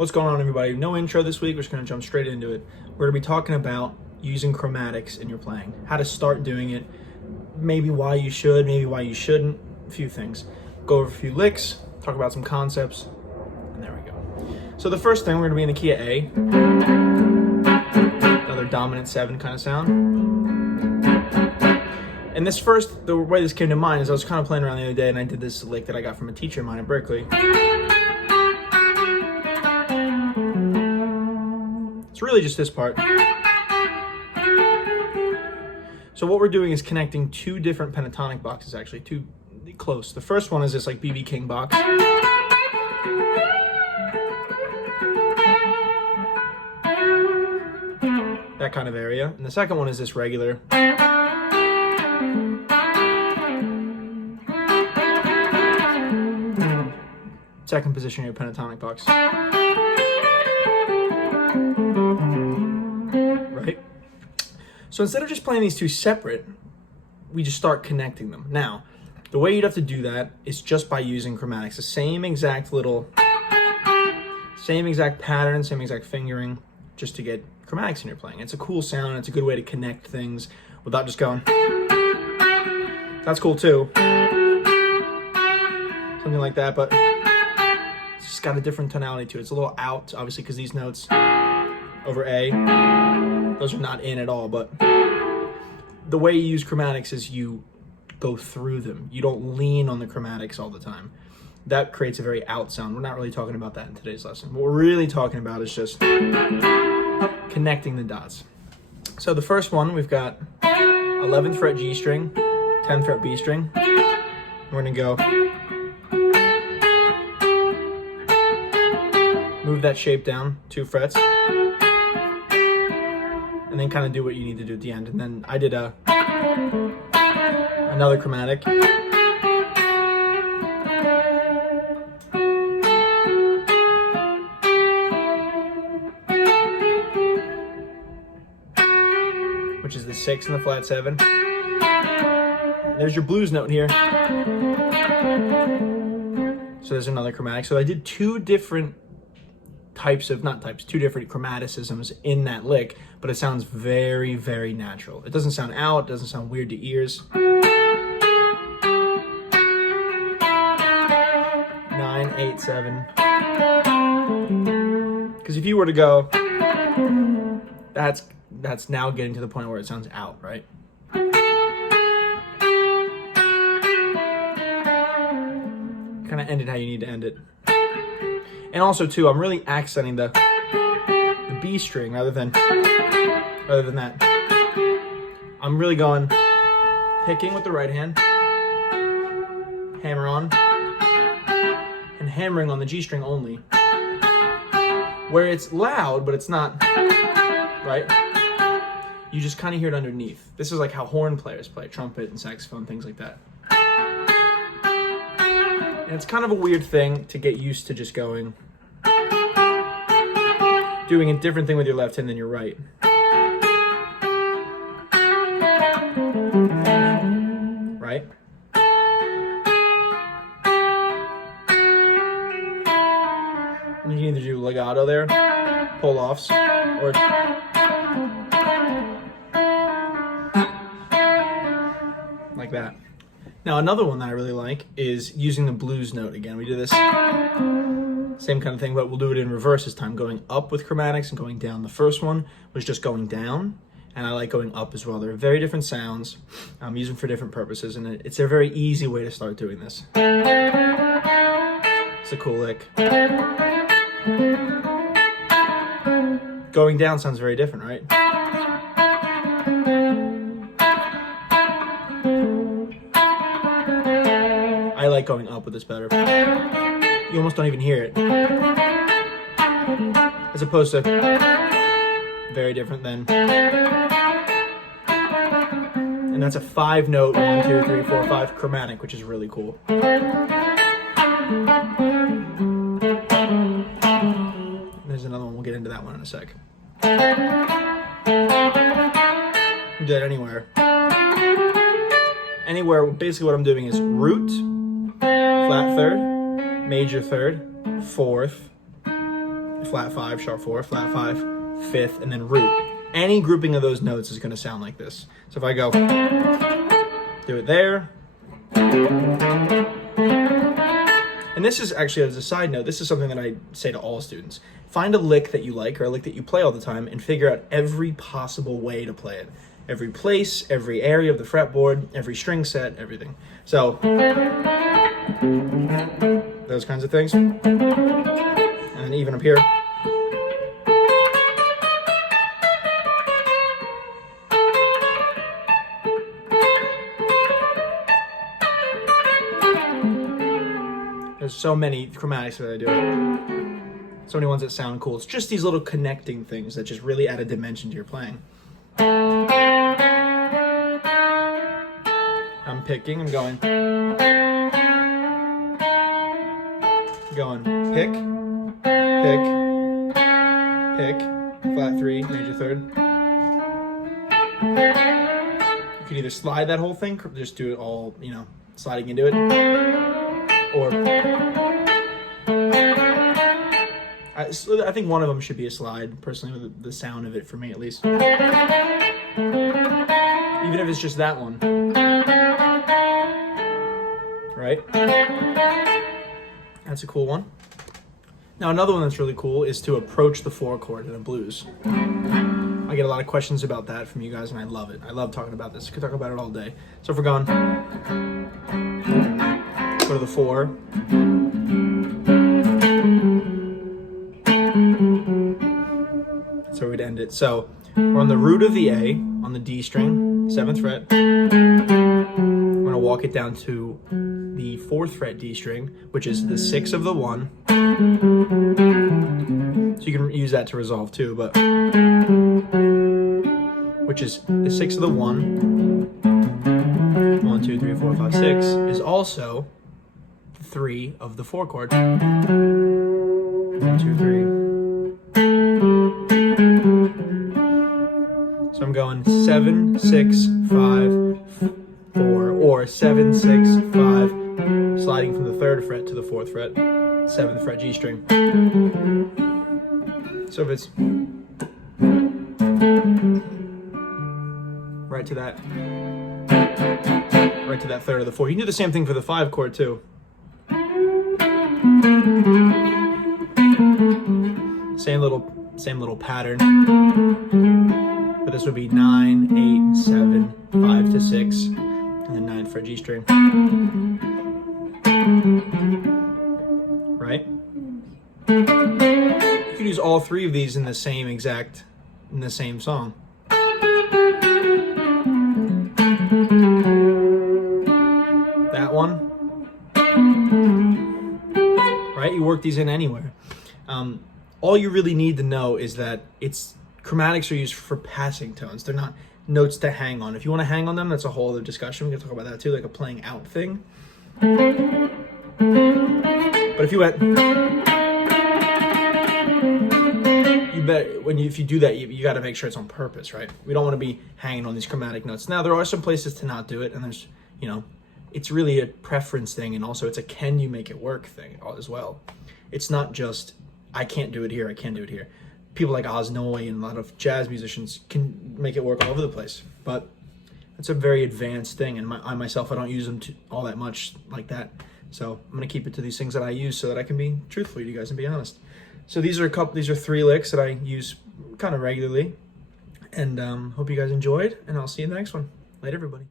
What's going on, everybody? No intro this week. We're just going to jump straight into it. We're going to be talking about using chromatics in your playing, how to start doing it, maybe why you should, maybe why you shouldn't, a few things. Go over a few licks, talk about some concepts, and there we go. So the first thing, we're going to be in the key of A, another dominant 7 kind of sound. And this first, the way this came to mind is I was kind of playing around the other day and I did this lick that I got from a teacher of mine at Berkeley. It's really just this part. So what we're doing is connecting two different pentatonic boxes, actually, two close. The first one is this like BB King box. That kind of area. And the second one is this regular. Second position of your pentatonic box. Right? So instead of just playing these two separate, we just start connecting them. Now, the way you'd have to do that is just by using chromatics. The same exact pattern, same exact fingering, just to get chromatics in your playing. It's a cool sound, and it's a good way to connect things without just going. That's cool too. Something like that, but it's just got a different tonality to it. It's a little out, obviously, because these notes over A, those are not in at all, but the way you use chromatics is you go through them. You don't lean on the chromatics all the time. That creates a very out sound. We're not really talking about that in today's lesson. What we're really talking about is just connecting the dots. So the first one, we've got 11th fret G string, 10th fret B string. We're gonna go move that shape down 2 frets, and then kind of do what you need to do at the end. And then I did another chromatic. Which is the 6 and the flat 7. There's your blues note here. So there's another chromatic. So I did two different two different chromaticisms in that lick, but it sounds very, very natural. It doesn't sound out, it doesn't sound weird to ears. 9, 8, 7. Because if you were to go, that's now getting to the point where it sounds out, right? Kind of end it how you need to end it. And also too, I'm really accenting the B string rather than that. I'm really going, picking with the right hand, hammer on, and hammering on the G string only. Where it's loud, but it's not, right? You just kind of hear it underneath. This is like how horn players play, trumpet and saxophone, things like that. And it's kind of a weird thing to get used to, just doing a different thing with your left hand than your right. Right? You can either do legato there, pull-offs, or like that. Now another one that I really like is using the blues note again. We do this same kind of thing, but we'll do it in reverse this time, going up with chromatics and going down. The first one was just going down, and I like going up as well. They're very different sounds. I'm using for different purposes, and it's a very easy way to start doing this. It's a cool lick. Going down sounds very different, right? I like going up with this better. You almost don't even hear it. As opposed to very different than. And that's a 5-note 1, 2, 3, 4, 5 chromatic, which is really cool. There's another one. We'll get into that one in a sec. Do that anywhere. Anywhere, basically what I'm doing is root, flat third, major third, fourth, flat 5, sharp 4, flat 5, 5th, and then root. Any grouping of those notes is going to sound like this. So if I go, do it there. And this is actually, as a side note, this is something that I say to all students. Find a lick that you like or a lick that you play all the time and figure out every possible way to play it. Every place, every area of the fretboard, every string set, everything. So, those kinds of things. And then even up here. There's so many chromatics that I do. So many ones that sound cool. It's just these little connecting things that just really add a dimension to your playing. I'm picking, I'm going pick, flat 3, major 3rd. You could either slide that whole thing, or just do it all, you know, sliding into it. Or I think one of them should be a slide, personally, with the sound of it, for me at least. Even if it's just that one. Right? That's a cool one. Now another one that's really cool is to approach the 4 chord in a blues. I get a lot of questions about that from you guys, and I love it. I love talking about this. I could talk about it all day. So if we're going, go to the 4. That's where we'd end it. So we're on the root of the A, on the D string, 7th fret. We're gonna walk it down to the 4th fret D string, which is the 6 of the 1. So you can use that to resolve too, but which is the 6 of the 1. 1, 2, 3, 4, 5, 6 is also 3 of the 4 chord. 1, 2, 3. So I'm going 7, 6, 5, 4, or 7, 6, 5, sliding from the 3rd fret to the 4th fret, 7th fret G string. So if it's right to that 3rd of the 4. You can do the same thing for the 5 chord too. Same little pattern. But this would be 9, 8, 7, 5 to 6, and then 9th fret G string. Right? You could use all 3 of these in the same song. That one. Right? You work these in anywhere. All you really need to know is that chromatics are used for passing tones. They're not notes to hang on. If you want to hang on them, that's a whole other discussion. We can talk about that too, like a playing out thing. But if you went, if you do that, you got to make sure it's on purpose, right? We don't want to be hanging on these chromatic notes. Now, there are some places to not do it, and there's, it's really a preference thing, and also it's a can you make it work thing as well. It's not just, I can't do it here, I can't do it here. People like Oz Noy and a lot of jazz musicians can make it work all over the place, but it's a very advanced thing, and I myself, I don't use them all that much like that. So I'm gonna keep it to these things that I use so that I can be truthful to you guys and be honest. So these are 3 licks that I use kind of regularly, and hope you guys enjoyed, and I'll see you in the next one. Later, everybody.